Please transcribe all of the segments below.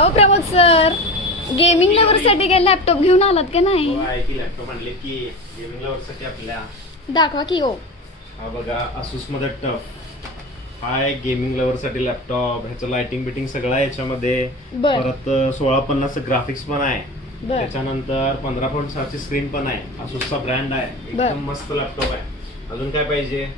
अहो Pramod sir, gaming lover साठी काय लॅपटॉप घेऊन आलात का नाही? हो आहे की लॅपटॉप आणले की गेमिंग लवर्ससाठी आपल्या. दाखवा की हो. हा बघा Asus मध्ये टफ. हा आहे गेमिंग लवर्ससाठी लॅपटॉप. ह्याचं लाइटिंग बिटिंग सगळं आहे याच्यामध्ये. बर. परत 1650 ग्राफिक्स पण आहे. बर. त्याच्यानंतर 15.6 ची स्क्रीन पण आहे. Asusचा ब्रँड आहे. बर. एकदम मस्त लॅपटॉप आहे. अजून काय पाहिजे?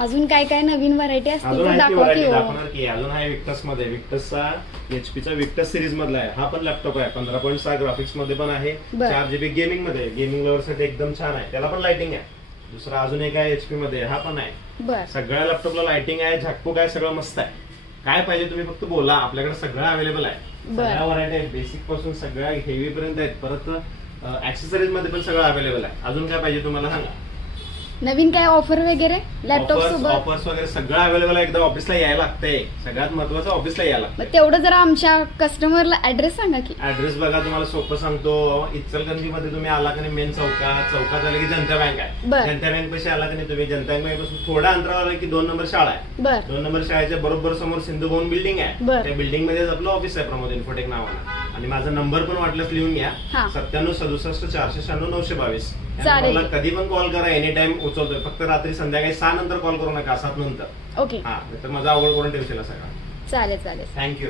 अजून काय काय नवीन व्हरायटी असतील अजून तर आहे की दाखवा की व्हरायटी हो. दाखवणार की. अजून आहे विक्टस मध्ये. विक्टसचा HP चा विक्टस सिरीज मधला आहे. हा पण लॅपटॉप आहे. 15.6 ग्राफिक्स मध्ये पण आहे. बर. 4GB गेमिंग मध्ये. गेमिंग लवर्ससाठी एकदम छान आहे. त्याला पण लाइटिंग आहे. दुसरा अजून एक आहे HP मध्ये. हा पण आहे. बर. सगळ्या लॅपटॉपला लाइटिंग आहे. झाकपूक आहे. सगळं मस्त आहे. काय पाहिजे तुम्ही फक्त बोला. आपल्याकडे सगळं अवेलेबल आहे. बर. सगळ्या व्हरायटी आहेत. बेसिक पासून सगळ्या हेवी पर्यंत आहेत. परत ऍक्सेसरीज मध्ये पण सगळं अवेलेबल आहे. अजून काय पाहिजे तुम्हाला सांगा. नवीन काय ऑफर वगैरे लॅपटॉप सोबत? ऑफर्स वगैरे सगळं अवेलेबल आहे. एकदा ऑफिसला यायला लागतंय. सगळ्यात महत्वाचं ऑफिसला यायला मग लागतंय. तेवढं जरा आमच्या कस्टमरला ऍड्रेस सांगा की. ऍड्रेस बघा तुम्हाला सोपं सांगतो. इचलकरंजी मध्ये तुम्ही आला का नाही मेन चौकात आले की जनता बँक आहे. बर. जनता बँक पाशी आला की नाही तुम्ही जनता बँक पासून थोड्या अंतरावर आला की 2 नंबर शाळा आहे. बर. 2 नंबर शाळेच्या बरोबर समोर सिंधू भवन बिल्डिंग आहे. बर. त्या बिल्डिंग मध्येच आपलं ऑफिस आहे प्रमोद इन्फोटेक नावानं. आणि माझा नंबर पण वाटल्यास लिहून घ्या. हा. 97 67 496 922. चालेल. मला कधी पण कॉल करा. एनी टाइम उचलतोय. फक्त रात्री संध्याकाळी 6 नंतर कॉल करू नका. 7 नंतर. ओके. हा तर माझा आवड करून ठेवशील सगळं. चालेल चालेल. थँक्यू.